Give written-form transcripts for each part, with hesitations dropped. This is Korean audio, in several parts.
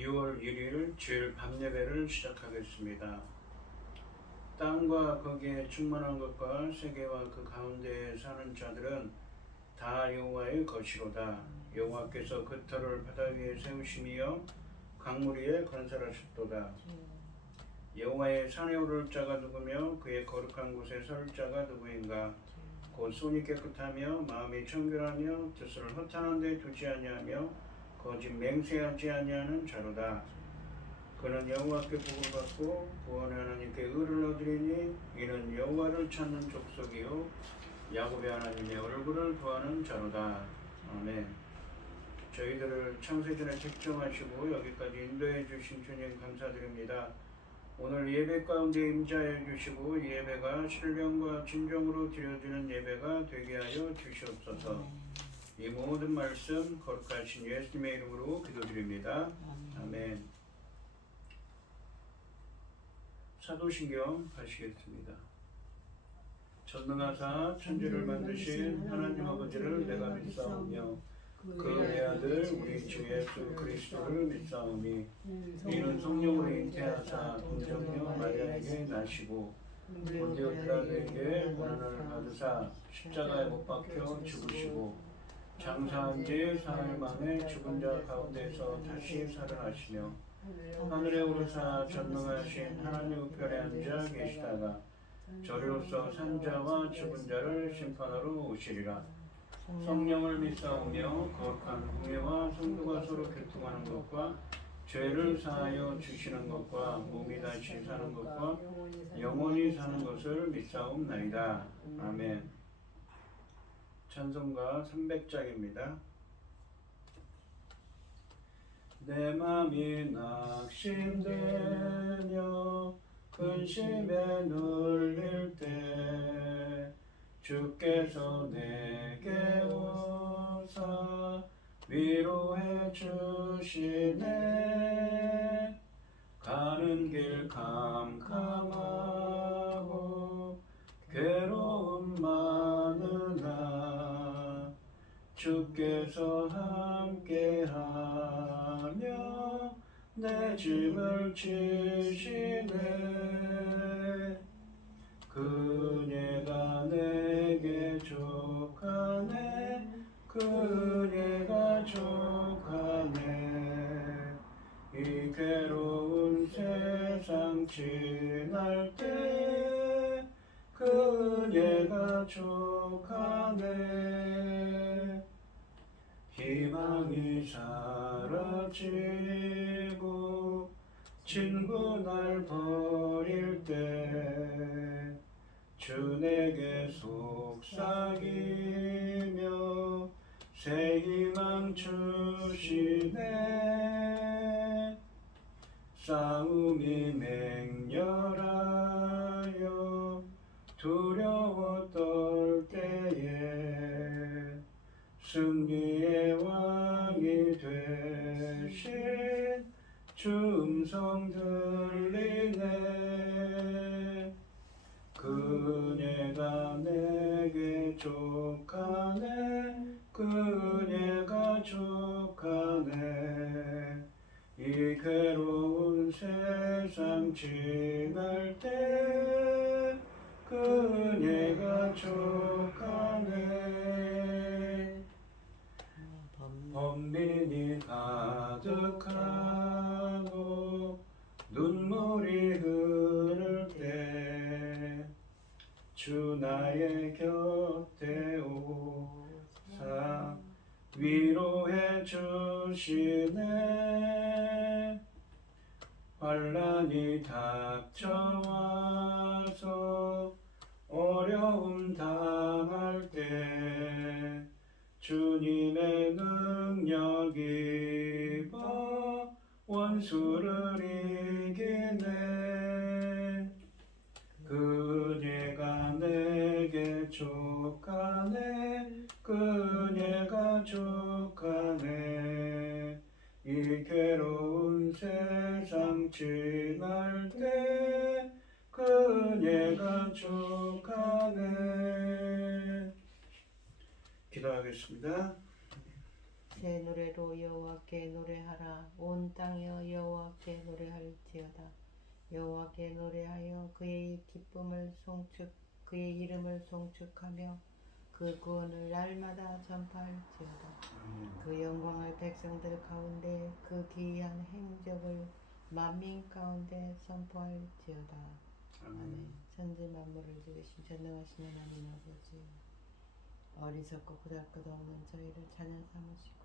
2월 1일 주일 밤 예배를 시작하겠습니다. 땅과 거기에 충만한 것과 세계와 그 가운데에 사는 자들은 다 여호와의 것이로다. 여호와께서 그 터를 바다 위에 세우심이여 강물 위에 건설하셨도다. 여호와의 산에 오를 자가 누구며 그의 거룩한 곳에 설 자가 누구인가? 곧 손이 깨끗하며 마음이 청결하며 뜻을 허탄한 데 두지 아니하며 거짓 맹세하지 아니하는 자로다. 그는 여호와께 복을 받고 구원의 하나님께 의를 얻으리니 이는 여호와를 찾는 족속이요 야곱의 하나님의 얼굴을 구하는 자로다. 아멘. 저희들을 창세전에 택정하시고 여기까지 인도해 주신 주님 감사드립니다. 오늘 예배 가운데 임재하여 주시고 이 예배가 신령과 진정으로 드려지는 예배가 되게 하여 주시옵소서. 이 모든 말씀 거룩하신 예수님의 이름으로 기도드립니다. 아멘. 사도신경 하시겠습니다. 전능하사 천지를 만드신 하나님 아버지를 내가 믿사오며 그의 아들 우리 주 예수 그리스도를 믿사오니 이는 성령으로 잉태하사 동정녀 마리아에게 나시고 본디오 빌라도에게 고난을 받으사 십자가에 못 박혀 죽으시고 장사한 지 사흘 만에 죽은 자 가운데서 다시 살아나시며 하늘에 오르사 전능하신 하나님 우편에 앉아 계시다가 저리로서 산자와 죽은 자를 심판하러 오시리라. 성령을 믿사오며 거룩한 공예와 성도가 서로 교통하는 것과 죄를 사하여 주시는 것과 몸이 다시 사는 것과 영원히 사는 것을 믿사옵나이다. 아멘. 찬송가 300장입니다. 내 맘이 낙심되며 근심에 눌릴 때 주께서 내게 오사 위로해 주시네. 가는 길 캄캄하고 괴로움 많으나 주께서 함께하며 내 짐을 지시네. 그녀가 내게 족하네. 그녀가 족하네. 이 괴로운 세상 지날 때 그녀가 족하네. 희망이 사라지고 친구 날 버릴 때 주 내게 속삭이며 새 희망 주시네. 싸움이 맹렬하여 두려워 떨 때에 승리의 왕이 되신 주 음성 들리네. 그녀가 내게 족하네. 그녀가 족하네. 이 괴로운 세상 지날 때 그녀가 족하네. 번민이 가득하고 눈물이 흐를 때 주 나의 곁에 오사 위로해 주시네. 환난이 닥쳐와서 어려움 당할 때 주님의 능력 입어 원수를 이기네. 그녀가 내게 족하네. 그녀가 족하네. 이 괴로운 세상 지날 때 그녀가 족하네. 기도하겠습니다. 새 노래로 여호와께 노래하라. 온 땅이여 여호와께 노래할지어다. 여호와께 노래하여 그의 기쁨을 그의 이름을 송축하며 그 구원을 날마다 전파할지어다. 그 영광을 백성들 가운데 그 기이한 행적을 만민 가운데 선포할지어다. 아멘. 천지 만물을 지으신 전능하신 하나님 아버지, 어리석고 보잘것없는 저희를 자녀 삼으시고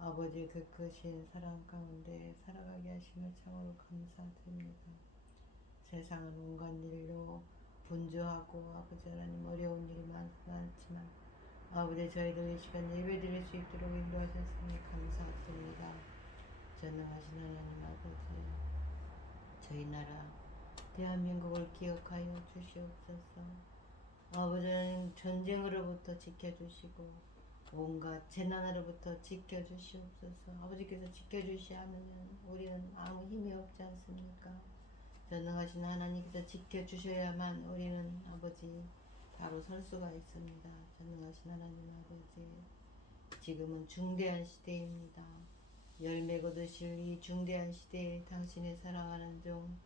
아버지 그 크신 사랑 가운데 살아가게 하심을 참으로 감사드립니다. 세상은 온갖 일로 분주하고 아버지 하나님 어려운 일이 많지만 아버지 저희들 이 시간 예배 드릴 수 있도록 인도하셨으니 감사드립니다. 전능하신 하나님 아버지, 저희 나라 대한민국을 기억하여 주시옵소서. 아버지 하나님 전쟁으로부터 지켜주시고 온갖 재난으로부터 지켜주시옵소서. 아버지께서 지켜주시 않으면 우리는 아무 힘이 없지 않습니까? 전능하신 하나님께서 지켜주셔야만 우리는 아버지 바로 설 수가 있습니다. 전능하신 하나님 아버지, 지금은 중대한 시대입니다. 열매 거두실 이 중대한 시대에 당신의 사랑하는 종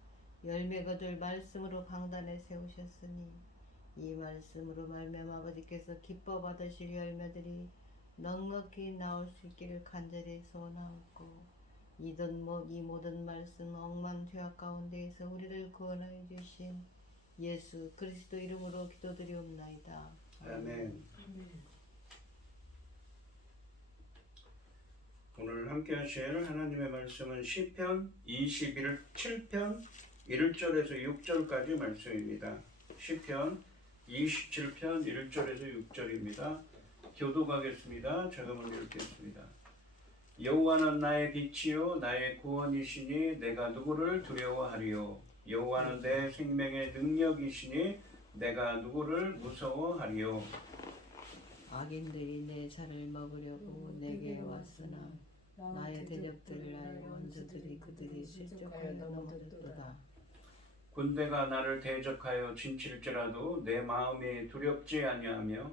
열매 거둘 말씀으로 강단에 세우셨으니 이 말씀으로 말미암아 아버지께서 기뻐 받으실 열매들이 넉넉히 나올 수 있기를 간절히 소원하옵고 이 모든 말씀 억만 죄악 가운데에서 우리를 구원하여 주신 예수 그리스도 이름으로 기도드리옵나이다. 아멘. 오늘 함께 하실 하나님의 말씀은 시편 27편 1절에서 6절까지 말씀입니다. 시편 27편 1절에서 6절입니다. 교독하겠습니다. 제가 먼저 읽겠습니다. 여호와는 나의 빛이요 나의 구원이시니 내가 누구를 두려워하리요. 여호와는 내 생명의 능력이시니 내가 누구를 무서워하리요. 악인들이 내 살을 먹으려고 내게 왔으나 나의 대적들 나의 원수들이 그들이 실족하여 넘어졌도다. 군대가 나를 대적하여 진칠지라도 내 마음이 두렵지 아니하며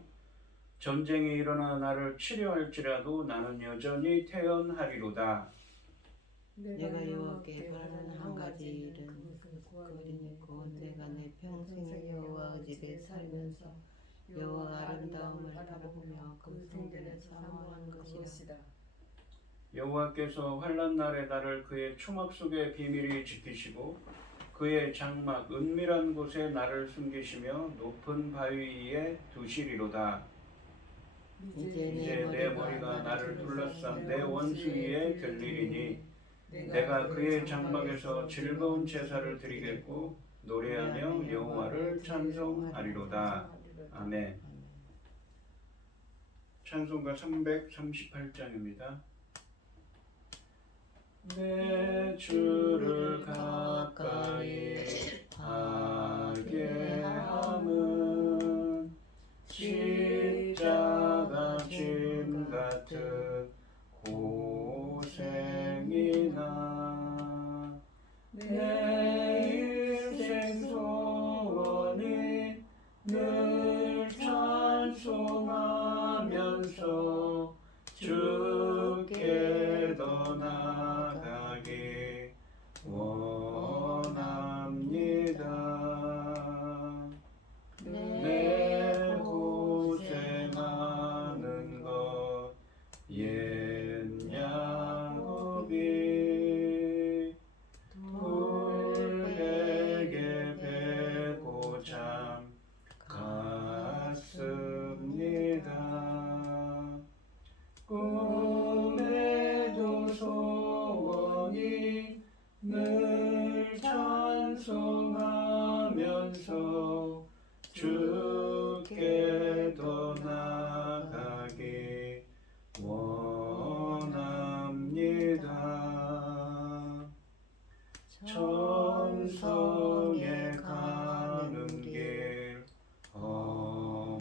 전쟁이 일어나 나를 치려할지라도 나는 여전히 태연하리로다. 내가 여호와께 바라는 한 가지 일은 그리고 내가 내 평생에 여호와 집에 살면서 여호와 아름다움을 바라보며 그 성전에 사모하는 것이라. 여호와께서 환난 날에 나를 그의 초막 속에 비밀히 지키시고 그의 장막 은밀한 곳에 나를 숨기시며 높은 바위 위에 두시리로다. 이제 내 머리가 나를 둘러싼 내 원수 위에 들리리니 내가 그의 장막에서 즐거운 제사를 드리겠고 노래하며 여호와를 찬송하리로다. 아멘. 찬송가 338장입니다. 내 주를 가까이 하게 함은 십자가 짐 같은 고생이나 내 일생 소원이 늘 찬송하면서 주께 더 나아가기 원합니다. 내 고생하는 것 옛 양업이 돌에게 베고 참 같습니다. 꿈에도 소원이 늘 찬송하면서 주께 더 나아가기 원합니다. 천성에 가는 길 험하여도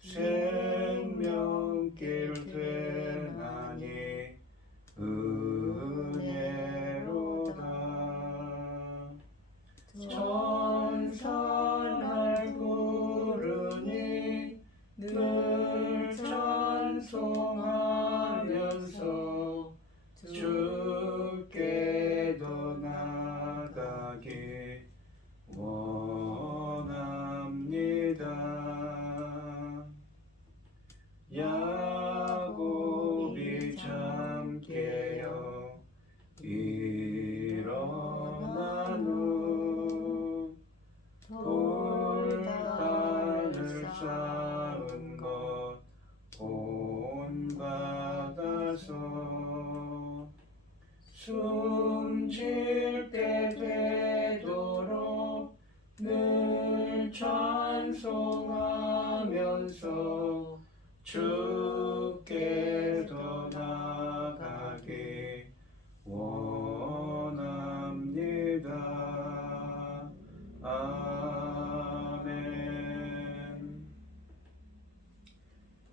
생명길 되나니 은혜로다. 함께여 일어나누 돌단을 쌓은 것 본받아서 숨질 때 되도록 늘 찬송하면서 주께 더 나아가기 원합니다. 아멘.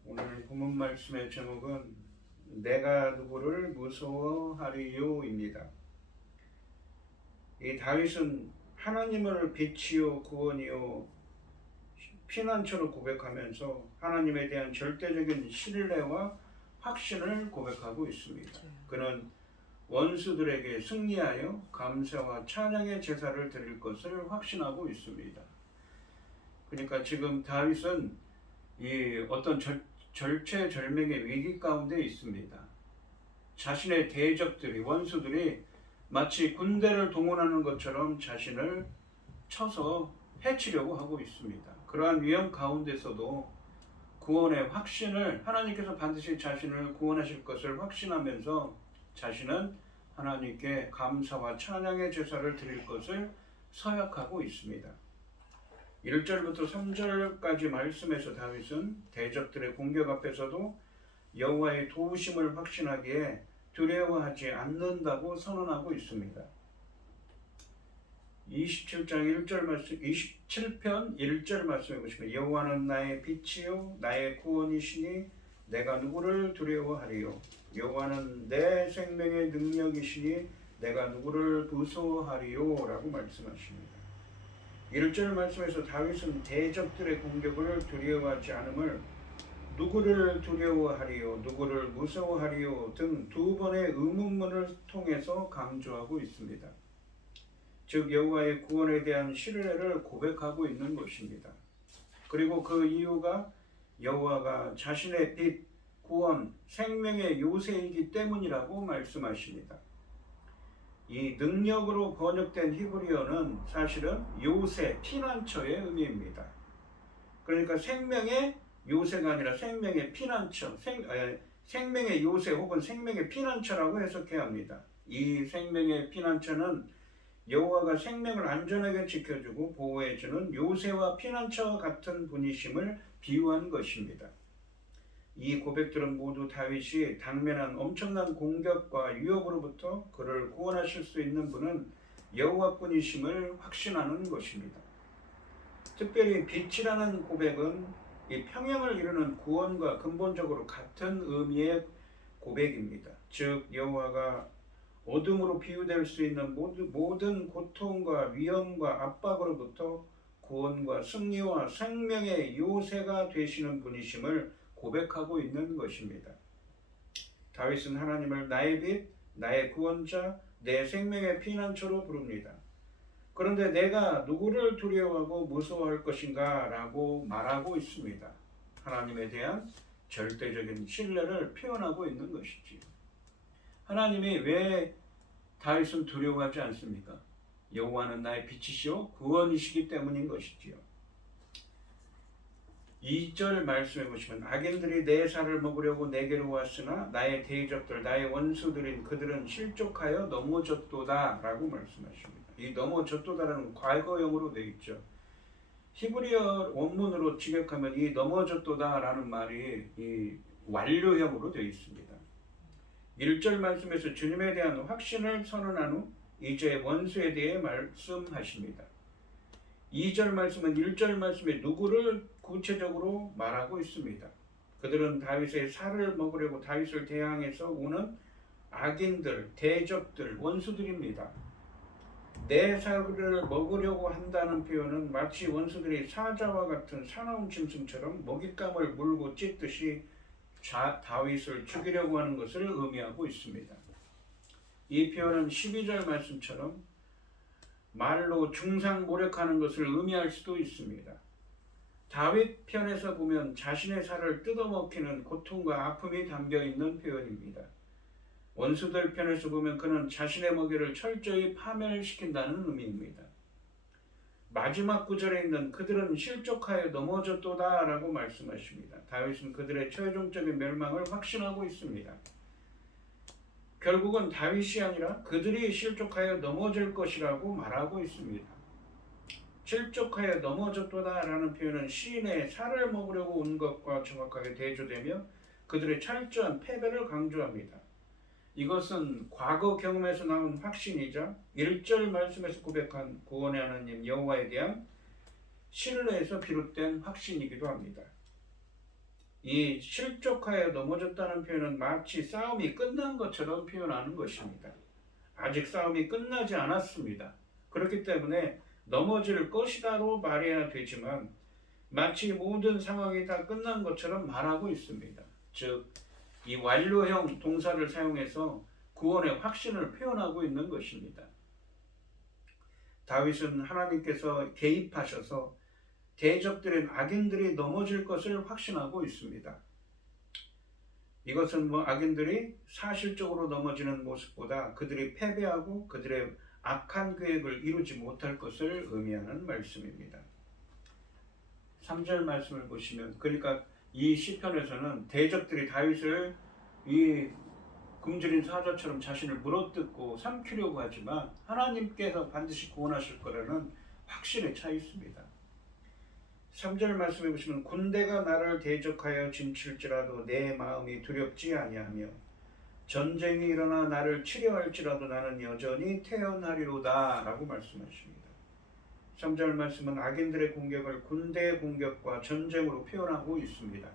오늘 본문 말씀의 제목은 내가 누구를 무서워하리요입니다. 이 다윗은 하나님을 빛이요 구원이요 피난처로 고백하면서 하나님에 대한 절대적인 신뢰와 확신을 고백하고 있습니다. 그는 원수들에게 승리하여 감사와 찬양의 제사를 드릴 것을 확신하고 있습니다. 그러니까 지금 다윗은 이 어떤 절체절명의 위기 가운데 있습니다. 자신의 대적들이 원수들이 마치 군대를 동원하는 것처럼 자신을 쳐서 해치려고 하고 있습니다. 그러한 위험 가운데서도 구원의 확신을 하나님께서 반드시 자신을 구원하실 것을 확신하면서 자신은 하나님께 감사와 찬양의 제사를 드릴 것을 서약하고 있습니다. 1절부터 3절까지 말씀에서 다윗은 대적들의 공격 앞에서도 여호와의 도우심을 확신하기에 두려워하지 않는다고 선언하고 있습니다. 27편 1절 말씀해 보시면 여호와는 나의 빛이요 나의 구원이시니 내가 누구를 두려워하리요. 여호와는 내 생명의 능력이시니 내가 누구를 무서워하리요 라고 말씀하십니다. 1절 말씀에서 다윗은 대적들의 공격을 두려워하지 않음을 누구를 두려워하리요, 누구를 무서워하리요 등 두 번의 의문문을 통해서 강조하고 있습니다. 즉 여호와의 구원에 대한 신뢰를 고백하고 있는 것입니다. 그리고 그 이유가 여호와가 자신의 빛, 구원, 생명의 요새이기 때문이라고 말씀하십니다. 이 능력으로 번역된 히브리어는 사실은 요새, 피난처의 의미입니다. 그러니까 생명의 요새가 아니라 생명의 피난처, 생명의 요새 혹은 생명의 피난처라고 해석해야 합니다. 이 생명의 피난처는 여호와가 생명을 안전하게 지켜주고 보호해주는 요새와 피난처와 같은 분이심을 비유한 것입니다. 이 고백들은 모두 다윗이 당면한 엄청난 공격과 위협으로부터 그를 구원하실 수 있는 분은 여호와뿐이심을 확신하는 것입니다. 특별히 빛이라는 고백은 이 평형을 이루는 구원과 근본적으로 같은 의미의 고백입니다. 즉 여호와가 어둠으로 비유될 수 있는 모든 고통과 위험과 압박으로부터 구원과 승리와 생명의 요새가 되시는 분이심을 고백하고 있는 것입니다. 다윗은 하나님을 나의 빛, 나의 구원자, 내 생명의 피난처로 부릅니다. 그런데 내가 누구를 두려워하고 무서워할 것인가 라고 말하고 있습니다. 하나님에 대한 절대적인 신뢰를 표현하고 있는 것이지요. 하나님이 왜 다윗은 두려워하지 않습니까? 여호와는 나의 빛이시오 구원이시기 때문인 것이지요. 2절 말씀해 보시면 악인들이 내 살을 먹으려고 내게로 왔으나 나의 대적들 나의 원수들인 그들은 실족하여 넘어졌도다 라고 말씀하십니다. 이 넘어졌도다라는 과거형으로 되어 있죠. 히브리어 원문으로 직역하면 이 넘어졌도다라는 말이 이 완료형으로 되어 있습니다. 1절 말씀에서 주님에 대한 확신을 선언한 후 이제 원수에 대해 말씀하십니다. 2절 말씀은 1절 말씀에 누구를 구체적으로 말하고 있습니다. 그들은 다윗의 살을 먹으려고 다윗을 대항해서 오는 악인들, 대적들, 원수들입니다. 내 살을 먹으려고 한다는 표현은 마치 원수들이 사자와 같은 사나운 짐승처럼 먹잇감을 물고 찢듯이 다윗을 죽이려고 하는 것을 의미하고 있습니다. 이 표현은 12절 말씀처럼 말로 중상모략하는 것을 의미할 수도 있습니다. 다윗 편에서 보면 자신의 살을 뜯어먹히는 고통과 아픔이 담겨있는 표현입니다. 원수들 편에서 보면 그는 자신의 먹이를 철저히 파멸시킨다는 의미입니다. 마지막 구절에 있는 그들은 실족하여 넘어졌도다 라고 말씀하십니다. 다윗은 그들의 최종적인 멸망을 확신하고 있습니다. 결국은 다윗이 아니라 그들이 실족하여 넘어질 것이라고 말하고 있습니다. 실족하여 넘어졌도다 라는 표현은 시인의 살을 먹으려고 온 것과 정확하게 대조되며 그들의 철저한 패배를 강조합니다. 이것은 과거 경험에서 나온 확신이자 1절 말씀에서 고백한 구원의 하나님 여호와에 대한 신뢰에서 비롯된 확신이기도 합니다. 이 실족하여 넘어졌다는 표현은 마치 싸움이 끝난 것처럼 표현하는 것입니다. 아직 싸움이 끝나지 않았습니다. 그렇기 때문에 넘어질 것이다로 말해야 되지만 마치 모든 상황이 다 끝난 것처럼 말하고 있습니다. 즉, 이 완료형 동사를 사용해서 구원의 확신을 표현하고 있는 것입니다. 다윗은 하나님께서 개입하셔서 대적들인 악인들이 넘어질 것을 확신하고 있습니다. 이것은 악인들이 사실적으로 넘어지는 모습보다 그들이 패배하고 그들의 악한 계획을 이루지 못할 것을 의미하는 말씀입니다. 3절 말씀을 보시면 그러니까 이 시편에서는 대적들이 다윗을 이 굶주린 사자처럼 자신을 물어뜯고 삼키려고 하지만 하나님께서 반드시 구원하실 거라는 확신에 차 있습니다. 3절 말씀해 보시면 군대가 나를 대적하여 진칠지라도 내 마음이 두렵지 아니하며 전쟁이 일어나 나를 치려할지라도 나는 여전히 태어나리로다 라고 말씀하십니다. 3절 말씀은 악인들의 공격을 군대의 공격과 전쟁으로 표현하고 있습니다.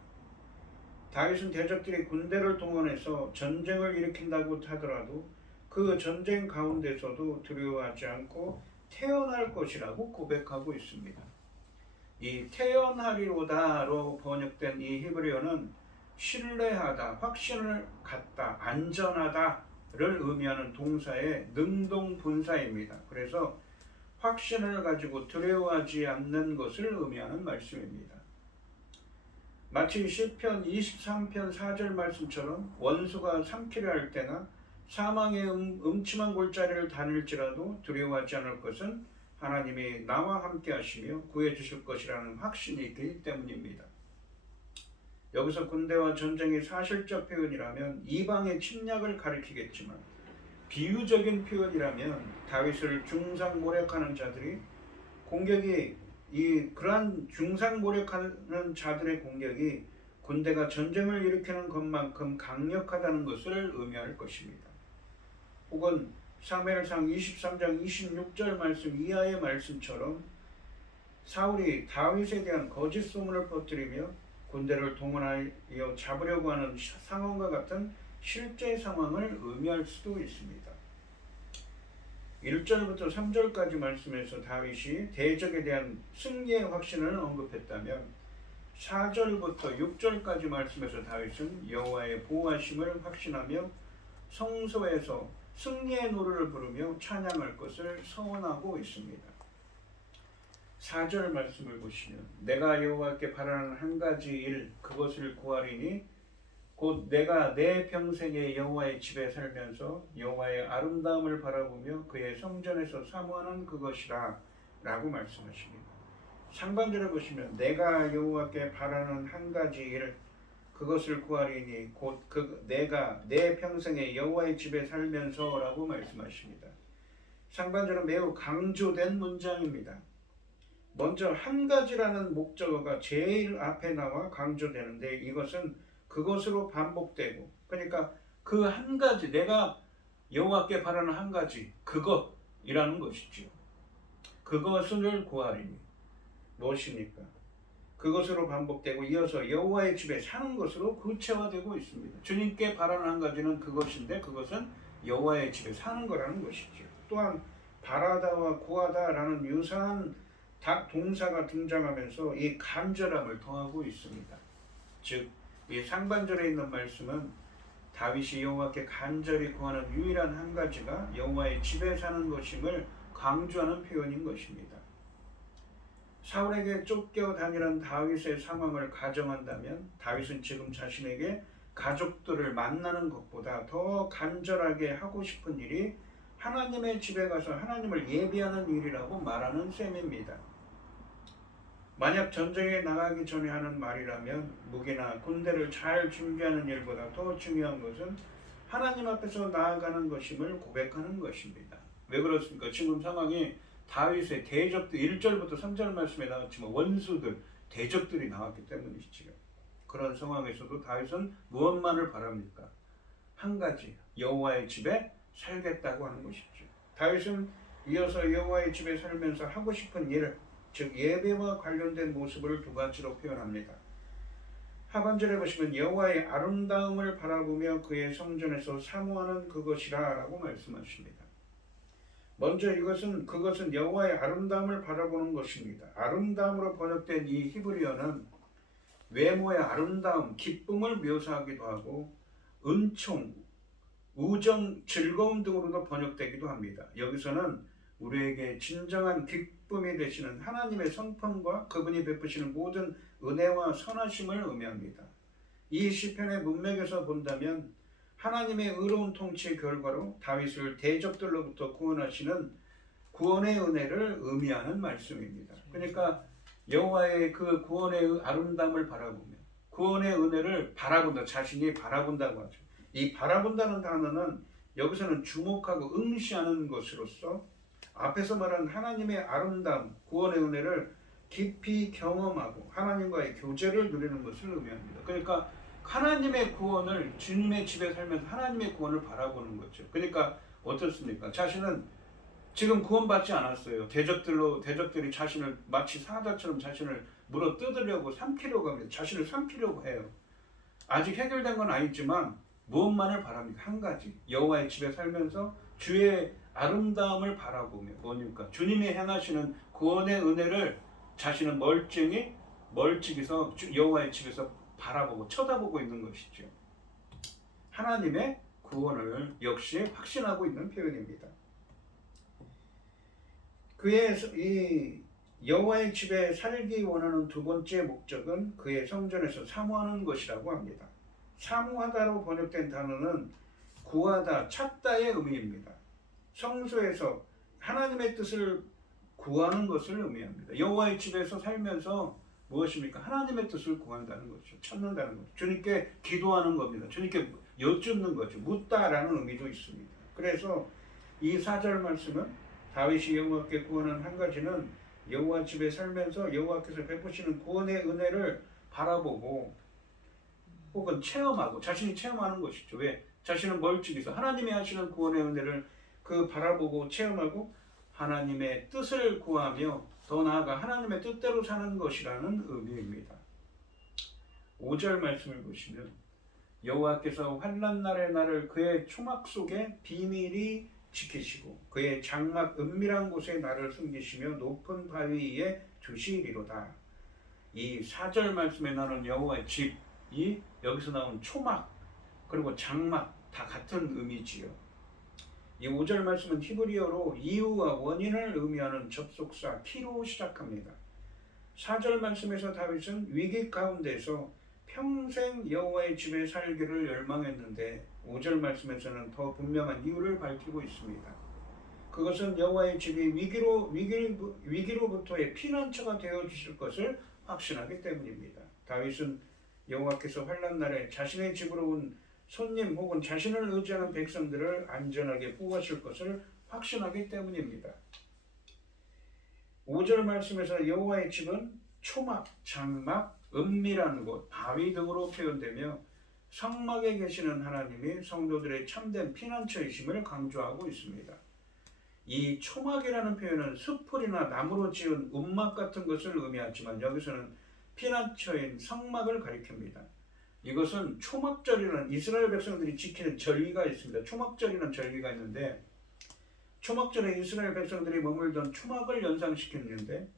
다윗은 대적들이 군대를 동원해서 전쟁을 일으킨다고 하더라도 그 전쟁 가운데서도 두려워하지 않고 태어날 것이라고 고백하고 있습니다. 이 태어나리로다로 번역된 이 히브리어는 신뢰하다, 확신을 갖다, 안전하다를 의미하는 동사의 능동분사입니다. 그래서 확신을 가지고 두려워하지 않는 것을 의미하는 말씀입니다. 마치 시편 23편 4절 말씀처럼 원수가 삼키려 할 때나 사망의 음침한 골짜기를 다닐지라도 두려워하지 않을 것은 하나님이 나와 함께 하시며 구해 주실 것이라는 확신이 있기 때문입니다. 여기서 군대와 전쟁이 사실적 표현이라면 이방의 침략을 가리키겠지만 비유적인 표현이라면 다윗을 중상모략하는 자들이 공격이 그러한 중상모략하는 자들의 공격이 군대가 전쟁을 일으키는 것만큼 강력하다는 것을 의미할 것입니다. 혹은 사무엘상 23장 26절 말씀 이하의 말씀처럼 사울이 다윗에 대한 거짓 소문을 퍼뜨리며 군대를 동원하여 잡으려고 하는 상황과 같은 실제 상황을 의미할 수도 있습니다. 1절부터 3절까지 말씀에서 다윗이 대적에 대한 승리의 확신을 언급했다면 4절부터 6절까지 말씀에서 다윗은 여호와의 보호하심을 확신하며 성소에서 승리의 노래를 부르며 찬양할 것을 서원하고 있습니다. 4절 말씀을 보시면 내가 여호와께 바라는 한 가지 일 그것을 구하리니 곧 내가 내 평생에 여호와의 집에 살면서 여호와의 아름다움을 바라보며 그의 성전에서 사모하는 그것이라 라고 말씀하십니다. 상반절에 보시면 내가 여호와께 바라는 한 가지 일 그것을 구하리니 곧 내가 내 평생에 여호와의 집에 살면서 라고 말씀하십니다. 상반절은 매우 강조된 문장입니다. 먼저 한 가지라는 목적어가 제일 앞에 나와 강조되는데 이것은 그것으로 반복되고 그러니까 그 한 가지 내가 여호와께 바라는 한 가지 그것이라는 것이죠. 그것을 구하리니 무엇입니까? 그것으로 반복되고 이어서 여호와의 집에 사는 것으로 구체화되고 있습니다. 주님께 바라는 한 가지는 그것인데 그것은 여호와의 집에 사는 거라는 것이죠. 또한 바라다와 구하다라는 유사한 동사가 등장하면서 이 간절함을 더하고 있습니다. 즉 이 상반절에 있는 말씀은 다윗이 여호와께 간절히 구하는 유일한 한 가지가 여호와의 집에 사는 것임을 강조하는 표현인 것입니다. 사울에게 쫓겨다니는 다윗의 상황을 가정한다면 다윗은 지금 자신에게 가족들을 만나는 것보다 더 간절하게 하고 싶은 일이 하나님의 집에 가서 하나님을 예배하는 일이라고 말하는 셈입니다. 만약 전쟁에 나가기 전에 하는 말이라면 무기나 군대를 잘 준비하는 일보다 더 중요한 것은 하나님 앞에서 나아가는 것임을 고백하는 것입니다. 왜 그렇습니까? 지금 상황이 다윗의 대적들 1절부터 3절 말씀에 나왔지만 원수들, 대적들이 나왔기 때문이지요. 그런 상황에서도 다윗은 무엇만을 바랍니까? 한 가지, 여호와의 집에 살겠다고 하는 것이죠. 다윗은 이어서 여호와의 집에 살면서 하고 싶은 일, 즉 예배와 관련된 모습을 두 가지로 표현합니다. 하반절에 보시면 여호와의 아름다움을 바라보며 그의 성전에서 사모하는 그것이라 라고 말씀하십니다. 먼저 그것은 여호와의 아름다움을 바라보는 것입니다. 아름다움으로 번역된 이 히브리어는 외모의 아름다움, 기쁨을 묘사하기도 하고 은총, 우정, 즐거움 등으로도 번역되기도 합니다. 여기서는 우리에게 진정한 기쁨이 되시는 하나님의 성품과 그분이 베푸시는 모든 은혜와 선하심을 의미합니다. 이 시편의 문맥에서 본다면 하나님의 의로운 통치의 결과로 다윗을 대적들로부터 구원하시는 구원의 은혜를 의미하는 말씀입니다. 그러니까 여호와의 그 구원의 아름다움을 바라보며 구원의 은혜를 바라본다, 자신이 바라본다고 하죠. 이 바라본다는 단어는 여기서는 주목하고 응시하는 것으로서 앞에서 말한 하나님의 아름다움, 구원의 은혜를 깊이 경험하고 하나님과의 교제를 누리는 것을 의미합니다. 그러니까 하나님의 구원을 주님의 집에 살면서 하나님의 구원을 바라보는 거죠. 그러니까 어떻습니까? 자신은 지금 구원받지 않았어요. 대적들이 자신을 마치 사자처럼 자신을 물어 뜯으려고 삼키려고 합니다. 자신을 삼키려고 해요. 아직 해결된 건 아니지만 무엇만을 바랍니까? 한 가지. 여호와의 집에 살면서 주의 아름다움을 바라보며 뭐니까 주님이 행하시는 구원의 은혜를 자신은 멀찍이서 여호와의 집에서 바라보고 쳐다보고 있는 것이죠. 하나님의 구원을 역시 확신하고 있는 표현입니다. 그의 이 여호와의 집에 살기 원하는 두 번째 목적은 그의 성전에서 사모하는 것이라고 합니다. 사모하다로 번역된 단어는 구하다, 찾다의 의미입니다. 성소에서 하나님의 뜻을 구하는 것을 의미합니다. 여호와의 집에서 살면서 무엇입니까? 하나님의 뜻을 구한다는 거죠. 찾는다는 거죠. 주님께 기도하는 겁니다. 주님께 여쭙는 거죠. 묻다라는 의미도 있습니다. 그래서 이 4절 말씀은 다윗이 여호와께 구하는 한 가지는 여호와 집에 살면서 여호와께서 베푸시는 구원의 은혜를 바라보고 혹은 체험하고 자신이 체험하는 것이죠. 왜? 자신은 멀찍이서 하나님이 하시는 구원의 은혜를 바라보고 체험하고 하나님의 뜻을 구하며 더 나아가 하나님의 뜻대로 사는 것이라는 의미입니다. 5절 말씀을 보시면 여호와께서 환난 날의 나를 그의 초막 속에 비밀히 지키시고 그의 장막 은밀한 곳에 나를 숨기시며 높은 바위 위에 두시리로다. 이 4절 말씀에 나오는 여호와의 집이 여기서 나온 초막 그리고 장막 다 같은 의미지요. 이 5절 말씀은 히브리어로 이유와 원인을 의미하는 접속사 키로 시작합니다. 4절 말씀에서 다윗은 위기 가운데서 평생 여호와의 집에 살기를 열망했는데 5절 말씀에서는 더 분명한 이유를 밝히고 있습니다. 그것은 여호와의 집이 위기로부터의 피난처가 되어주실 것을 확신하기 때문입니다. 다윗은 여호와께서 환난 날에 자신의 집으로 온 손님 혹은 자신을 의지하는 백성들을 안전하게 보호하실 것을 확신하기 때문입니다. 5절 말씀에서 여호와의 집은 초막, 장막, 은밀한 곳, 바위 등으로 표현되며 성막에 계시는 하나님이 성도들의 참된 피난처이심을 강조하고 있습니다. 이 초막이라는 표현은 숯불이나 나무로 지은 움막 같은 것을 의미하지만 여기서는 피난처인 성막을 가리킵니다. 이것은 초막절이라는 이스라엘 백성들이 지키는 절기가 있습니다. 초막절이라는 절기가 있는데 초막절에 이스라엘 백성들이 머물던 초막을 연상시키는데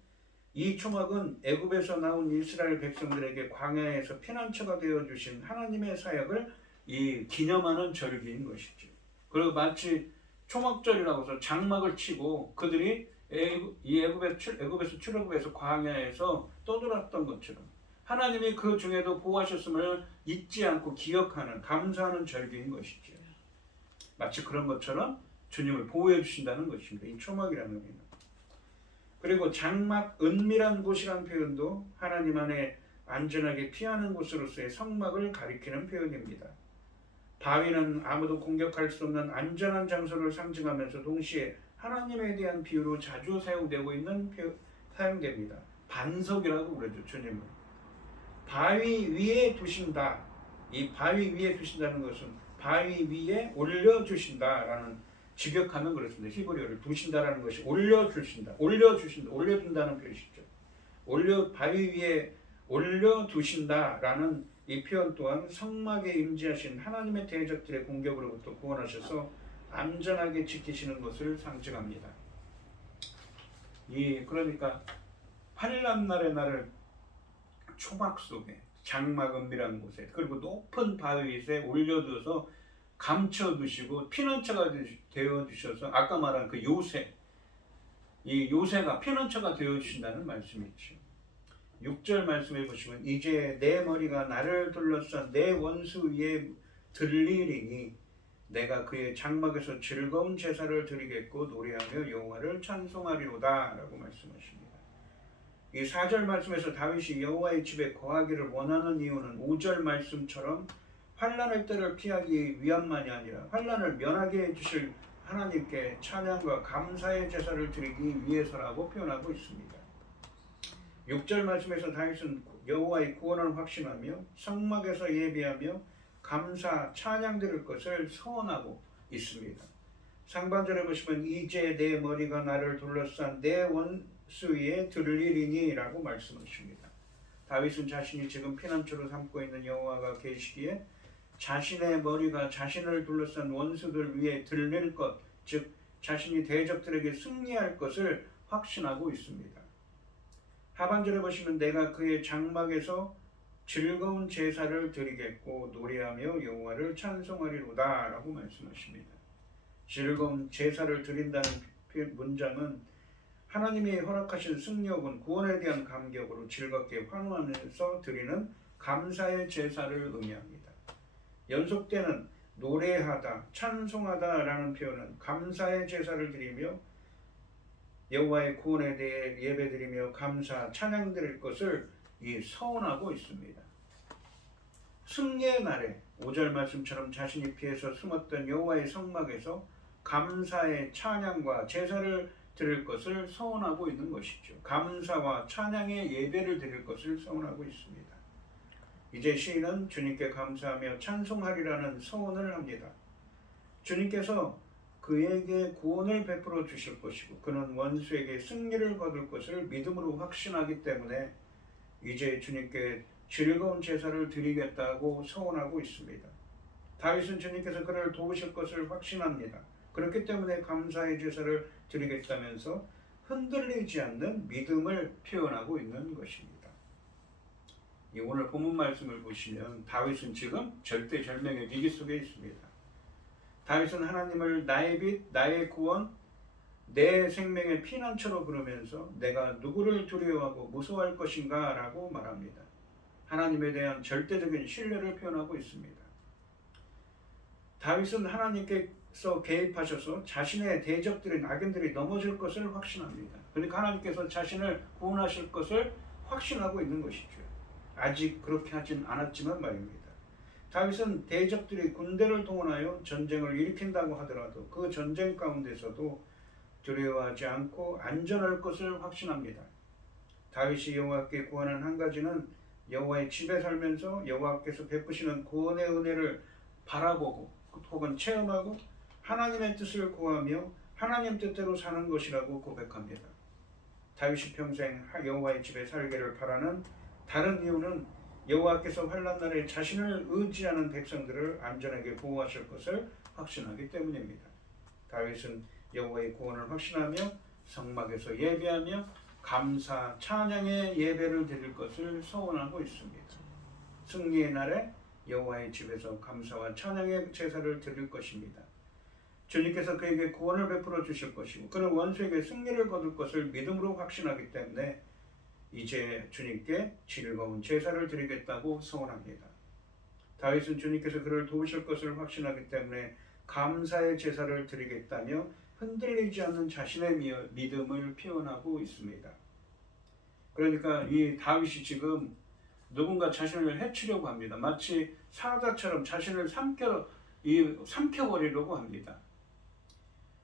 이 초막은 애굽에서 나온 이스라엘 백성들에게 광야에서 피난처가 되어주신 하나님의 사역을 기념하는 절기인 것이죠. 그리고 마치 초막절이라고 해서 장막을 치고 그들이 애굽에서 출애굽해서 광야에서 떠돌았던 것처럼 하나님이 그 중에도 보호하셨음을 잊지 않고 기억하는, 감사하는 절기인 것이죠. 마치 그런 것처럼 주님을 보호해 주신다는 것입니다. 이 초막이라는 의미는. 그리고 장막, 은밀한 곳이라는 표현도 하나님 안에 안전하게 피하는 곳으로서의 성막을 가리키는 표현입니다. 바위는 아무도 공격할 수 없는 안전한 장소를 상징하면서 동시에 하나님에 대한 비유로 자주 사용되고 있는 사용됩니다. 반석이라고 그러죠. 주님을 바위 위에 두신다. 이 바위 위에 두신다는 것은 바위 위에 올려주신다라는, 직역하면 그렇습니다. 히브리어를 두신다라는 것이 올려주신다, 올려둔다는 표시죠. 바위 위에 올려두신다라는 이 표현 또한 성막에 임재하신 하나님의 대적들의 공격으로부터 구원하셔서 안전하게 지키시는 것을 상징합니다. 그러니까 환난 날의 나를 초막 속에, 장막 은밀한 곳에, 그리고 높은 바위 위에 올려두어서 감춰두시고 피난처가 되어주셔서, 아까 말한 그 요새, 이 요새가 피난처가 되어주신다는 말씀이죠. 6절 말씀해 보시면 이제 내 머리가 나를 둘러싼 내 원수 위에 들리리니 내가 그의 장막에서 즐거운 제사를 드리겠고 노래하며 여호와를 찬송하리로다 라고 말씀하십니다. 이 4절 말씀에서 다윗이 여호와의 집에 거하기를 원하는 이유는 5절 말씀처럼 환난의 때를 피하기 위함만이 아니라 환난을 면하게 해주실 하나님께 찬양과 감사의 제사를 드리기 위해서라고 표현하고 있습니다. 6절 말씀에서 다윗은 여호와의 구원을 확신하며 성막에서 예배하며 감사, 찬양 드릴 것을 소원하고 있습니다. 상반절에 보시면 이제 내 머리가 나를 둘러싼 내 원수 위에 들리리니 라고 말씀하십니다. 다윗은 자신이 지금 피난처로 삼고 있는 여호와가 계시기에 자신의 머리가 자신을 둘러싼 원수들 위에 들릴 것, 즉 자신이 대적들에게 승리할 것을 확신하고 있습니다. 하반절에 보시면 내가 그의 장막에서 즐거운 제사를 드리겠고 노래하며 여호와를 찬송하리로다 라고 말씀하십니다. 즐거운 제사를 드린다는 문장은 하나님이 허락하신 승리욕은 구원에 대한 감격으로 즐겁게 환호하면서 드리는 감사의 제사를 의미합니다. 연속되는 노래하다, 찬송하다 라는 표현은 감사의 제사를 드리며 여호와의 구원에 대해 예배드리며 감사, 찬양 드릴 것을 서원하고 있습니다. 승리의 날에 5절 말씀처럼 자신이 피해서 숨었던 여호와의 성막에서 감사의 찬양과 제사를 드릴 것을 서원하고 있는 것이죠. 감사와 찬양의 예배를 드릴 것을 서원하고 있습니다. 이제 시인은 주님께 감사하며 찬송하리라는 서원을 합니다. 주님께서 그에게 구원을 베풀어 주실 것이고 그는 원수에게 승리를 거둘 것을 믿음으로 확신하기 때문에 이제 주님께 즐거운 제사를 드리겠다고 서원하고 있습니다. 다윗은 주님께서 그를 도우실 것을 확신합니다. 그렇기 때문에 감사의 제사를 드리겠다면서 흔들리지 않는 믿음을 표현하고 있는 것입니다. 오늘 본문 말씀을 보시면 다윗은 지금 절대절명의 위기 속에 있습니다. 다윗은 하나님을 나의 빛, 나의 구원, 내 생명의 피난처로 부르면서 내가 누구를 두려워하고 무서워할 것인가 라고 말합니다. 하나님에 대한 절대적인 신뢰를 표현하고 있습니다. 다윗은 하나님께서 개입하셔서 자신의 대적들인 악인들이 넘어질 것을 확신합니다. 그러니까 하나님께서 자신을 구원하실 것을 확신하고 있는 것이죠. 아직 그렇게 하진 않았지만 말입니다. 다윗은 대적들이 군대를 동원하여 전쟁을 일으킨다고 하더라도 그 전쟁 가운데서도 두려워하지 않고 안전할 것을 확신합니다. 다윗이 여호와께 구하는 한 가지는 여호와의 집에 살면서 여호와께서 베푸시는 구원의 은혜를 바라보고 혹은 체험하고 하나님의 뜻을 구하며 하나님 뜻대로 사는 것이라고 고백합니다. 다윗이 평생 여호와의 집에 살기를 바라는 다른 이유는 여호와께서 환난 날에 자신을 의지하는 백성들을 안전하게 보호하실 것을 확신하기 때문입니다. 다윗은 여호와의 구원을 확신하며 성막에서 예배하며 감사, 찬양의 예배를 드릴 것을 소원하고 있습니다. 승리의 날에 여호와의 집에서 감사와 찬양의 제사를 드릴 것입니다. 주님께서 그에게 구원을 베풀어 주실 것이고 그는 원수에게 승리를 거둘 것을 믿음으로 확신하기 때문에 이제 주님께 즐거운 제사를 드리겠다고 서원합니다. 다윗은 주님께서 그를 도우실 것을 확신하기 때문에 감사의 제사를 드리겠다며 흔들리지 않는 자신의 믿음을 표현하고 있습니다. 그러니까 이 다윗이 지금 누군가 자신을 해치려고 합니다. 마치 사자처럼 자신을 삼켜버리려고 합니다.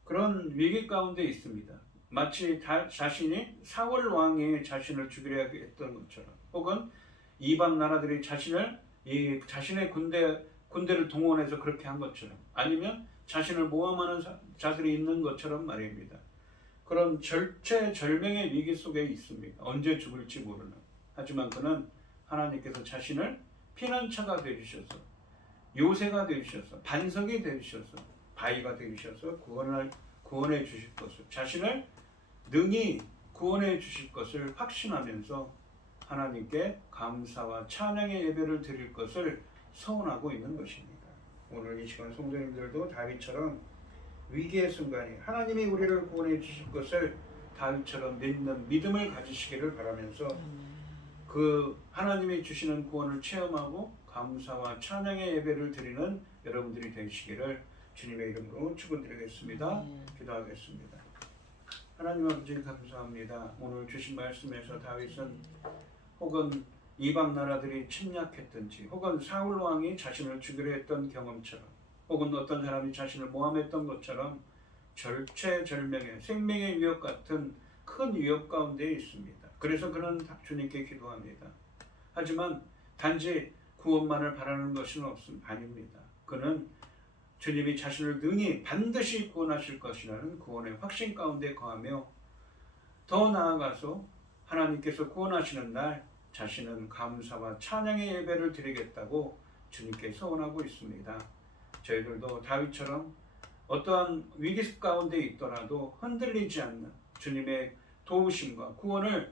그런 위기 가운데 있습니다. 마치 자신이 사울 왕이 자신을 죽이려 했던 것처럼, 혹은 이방 나라들이 자신의 군대를 동원해서 그렇게 한 것처럼, 아니면 자신을 모함하는 자들이 있는 것처럼 말입니다. 그런 절체절명의 위기 속에 있습니다. 언제 죽을지 모르는. 하지만 그는 하나님께서 자신을 피난처가 되주셔서, 요새가 되주셔서, 반석이 되주셔서, 바위가 되주셔서 구원해 주실 것을, 자신을 능히 구원해 주실 것을 확신하면서 하나님께 감사와 찬양의 예배를 드릴 것을 서원하고 있는 것입니다. 오늘 이 시간 성도님들도 다윗처럼 위기의 순간에 하나님이 우리를 구원해 주실 것을 다윗처럼 믿는 믿음을 가지시기를 바라면서 그 하나님이 주시는 구원을 체험하고 감사와 찬양의 예배를 드리는 여러분들이 되시기를 주님의 이름으로 축원드리겠습니다. 기도하겠습니다. 하나님 아버지 감사합니다. 오늘 주신 말씀에서 다윗은 혹은 이방 나라들이 침략했든지, 혹은 사울 왕이 자신을 죽이려 했던 경험처럼, 혹은 어떤 사람이 자신을 모함했던 것처럼 절체절명의 생명의 위협 같은 큰 위협 가운데 있습니다. 그래서 그는 주님께 기도합니다. 하지만 단지 구원만을 바라는 것은 아닙니다. 그는 주님이 자신을 능히 반드시 구원하실 것이라는 구원의 확신 가운데 거하며, 더 나아가서 하나님께서 구원하시는 날 자신은 감사와 찬양의 예배를 드리겠다고 주님께 서원하고 있습니다. 저희들도 다윗처럼 어떠한 위기 가운데 있더라도 흔들리지 않는 주님의 도우심과 구원을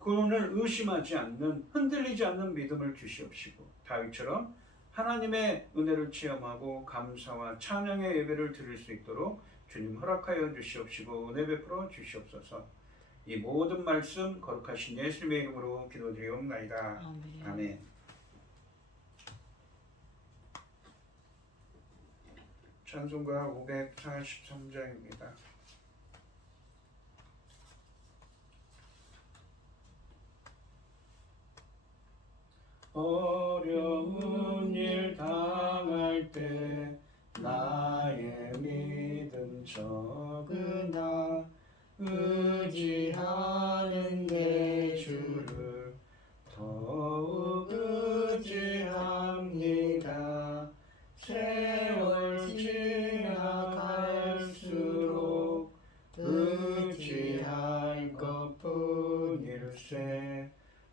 의심하지 않는, 흔들리지 않는 믿음을 주시옵시고, 다윗처럼 하나님의 은혜를 체험하고 감사와 찬양의 예배를 드릴 수 있도록 주님 허락하여 주시옵시고 은혜 베풀어 주시옵소서. 이 모든 말씀 거룩하신 예수님의 이름으로 기도드리옵나이다. 아멘. 찬송가 543장입니다. 어려운 일 당할 때 나의 믿음 적으나 의지하는 내 주를 더욱 의지합니다. 세월 지나갈수록 의지할 것뿐일세.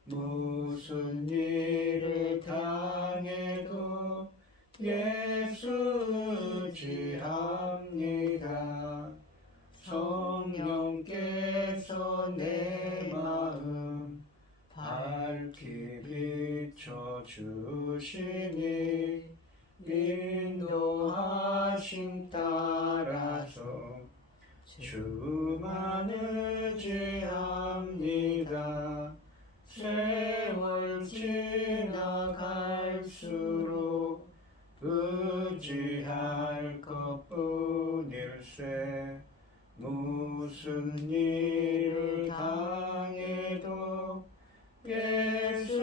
무슨 일을 당해도 예수 의지합니다. 성령께서 내 마음 밝히 비춰주시니 인도하심 따라서 주만 의지합니다. 세월 지나갈수록 의지할 것뿐일세. 무슨 일을 당해도 예수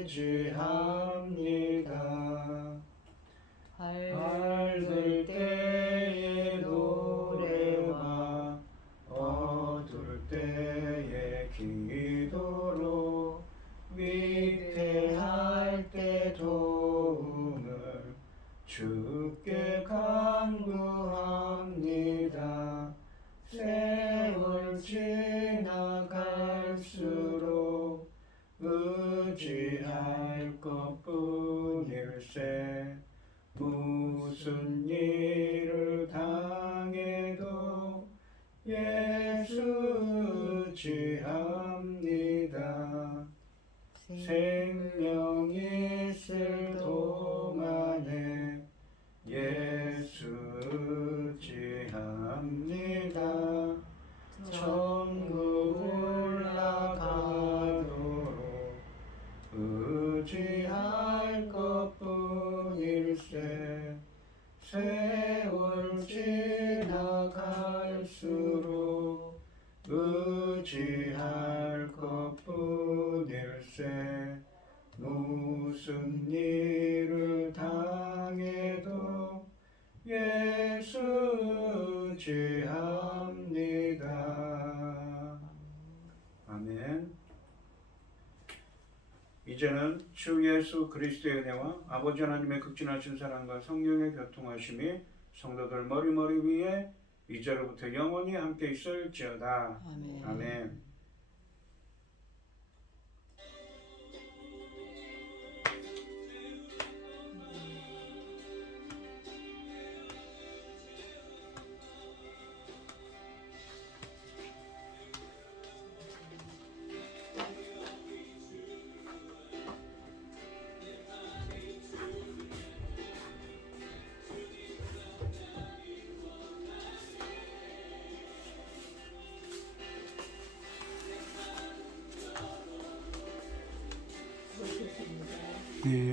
의지합니다. 밝을 때의 노래와 어두울 때의 기도로 위태할 때 도움을 주께 간구합니다. 세월 지나갈수록 의지할 것뿐일세. 무슨 일을 당해도 예수 의지합니다. 생명 있을 동안에 예수 세월 지나갈수록 의지할 것뿐일세. 무슨 일을 당해도 예수 의지합니다. 아멘. 이제는 주 예수 그리스도의 은혜와 아버지 하나님의 극진하신 사랑과 성령의 교통하심이 성도들 머리 위에 이제로부터 영원히 함께 있을지어다. 아멘. 아멘. 네.